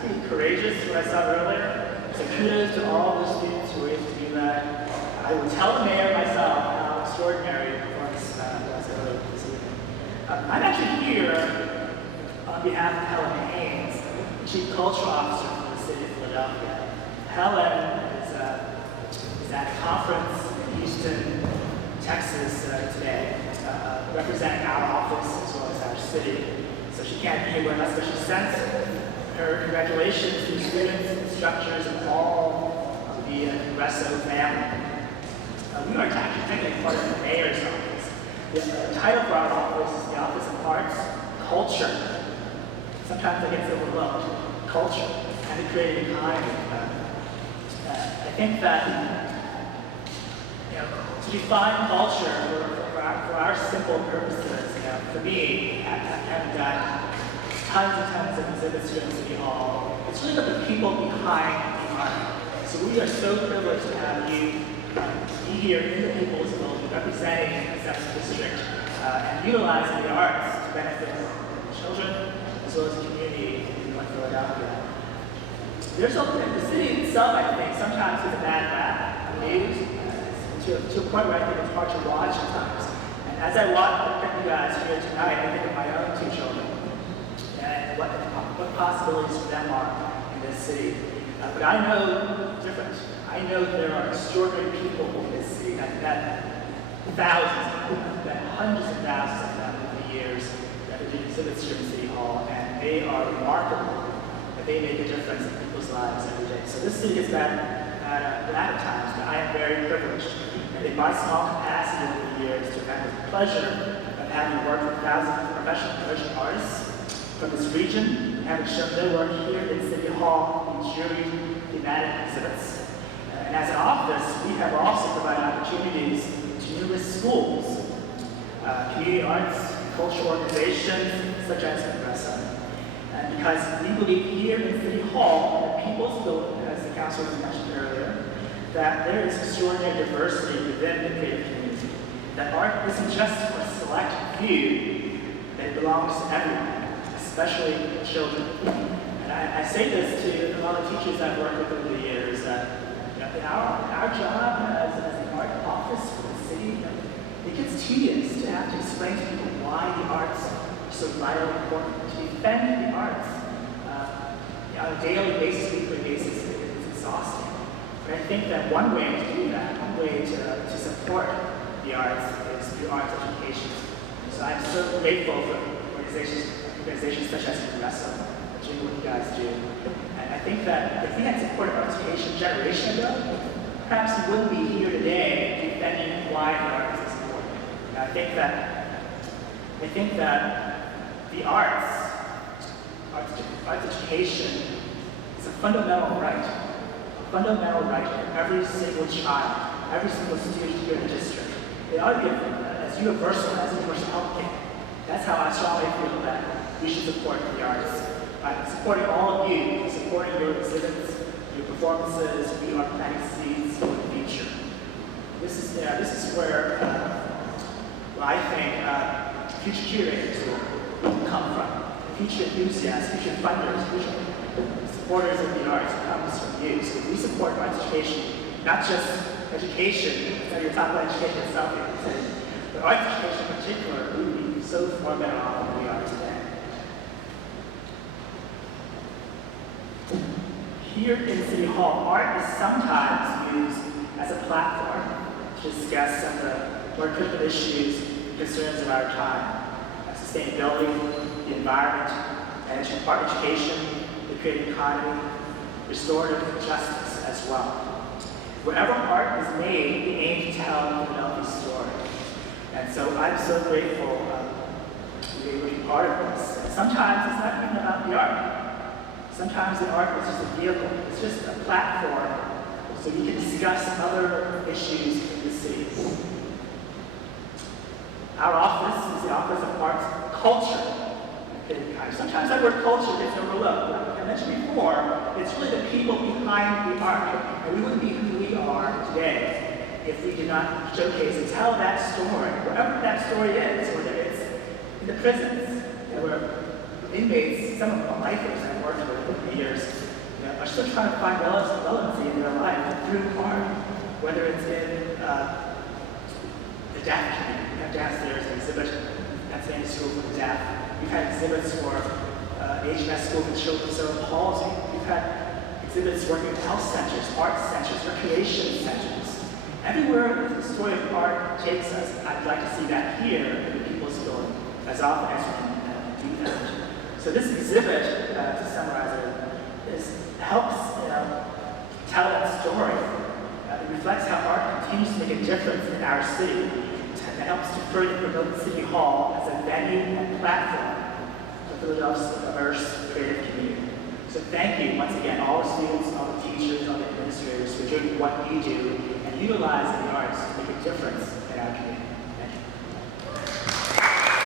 pretty courageous, what I saw earlier. So kudos to all the students who were able to do that. I will tell the mayor myself how extraordinary the performance was earlier this evening. I'm actually here on behalf of Helen Haynes, the Chief Cultural Officer for the City of Philadelphia. Helen is at a conference in Houston, Texas today, representing our office as well as our city. So she can't be here with us, but she sends her congratulations to students, instructors, and all of the Congreso family. We are actually technically part of the mayor's office. The title for our office is the Office of Arts, Culture. Sometimes it gets overlooked. Culture and the creative economy. I think that to define culture for our simple purposes, for me, having done tons and tons of exhibits here in City Hall, it's really about the people behind the art. So we are so privileged to have you be here in the People's Building, representing the 7th District, and utilizing the arts to benefit children as well as the community in North Philadelphia. The city itself, I think, sometimes gets a bad rap on the news, to a point where I think it's hard to watch at times. And as I look at you guys here tonight, I think of my own 2 children and what possibilities for them are in this city. But I know different. I know there are extraordinary people in this city that thousands of them, that hundreds of thousands of them over the years that have been exhibits here in City Hall, and they are remarkable that they make a difference in people's lives every day. So this city gets bad at times, but I am very privileged. And in my small capacity over the years to have the pleasure of having worked with thousands of professional commercial artists from this region, having shown their work here in City Hall in juried thematic exhibits. And as an office, we have also provided opportunities to numerous schools, community arts, cultural organizations such as Congreso. And because we believe here in City Hall, the People's Building, as the councilor mentioned earlier, that there is extraordinary diversity within the creative community. That art isn't just for a select few, that it belongs to everyone, especially children. And I say this to a lot of teachers I've worked with over the years, that in our job as an art office for the city, it gets tedious to have to explain to people why the arts are so vitally important. To defend the arts on a daily basis, weekly basis, is exhausting. But I think that one way to do that, one way to support the arts is through arts education. So I'm so grateful for organizations such as Congreso, doing what you guys do. And I think that if we had supported arts education a generation ago, perhaps we wouldn't be here today defending why the arts is important. And I think that the arts education is a fundamental right for every single child, every single student here in the district. It ought to be as universal as universal healthcare. That's how I strongly feel that we should support the arts. By supporting all of you, supporting your exhibits, your performances, we are planting seeds for the future. This is where I think future curators will come from. Future enthusiasts, future funders, future supporters of the arts comes from you. So we support arts education, not just education, so you're talking about education itself, but arts education in particular, we would be so far better off than we are today. Here in City Hall, art is sometimes used as a platform to discuss some of the more critical issues and concerns of our time. Sustainability, the environment, and art education, the creative economy, restorative justice as well. Wherever art is made, we aim to tell Philadelphia's story. And so I'm so grateful to be able to be part of this. And sometimes it's not even about the art. Sometimes the art is just a vehicle. It's just a platform so we can discuss other issues in the city. Our office is the Office of Arts, Culture. Sometimes that word culture gets overlooked. Like I mentioned before, it's really the people behind the art. And we wouldn't be who we are today if we did not showcase and tell that story, wherever that story is, whether it's in the prisons, where inmates, some of them lifers I've worked with over the years, are still trying to find relevancy in their life through art, whether it's in the deaf community. We have downstairs an exhibit at Pennsylvania School for the Deaf. We've had exhibits for HMS School for Children with Cerebral Palsy. We've had exhibits working with health centers, art centers, recreation centers. Everywhere the story of art takes us, I'd like to see that here in the People's Building as often as we can do that. So this exhibit, to summarize it, helps tell that story. It reflects how art continues to make a difference in our city. It helps to further promote City Hall as a venue and platform for Philadelphia's diverse creative community. So thank you once again, all the students, all the teachers, all the administrators for doing what you do and utilizing the arts to make a difference in our community.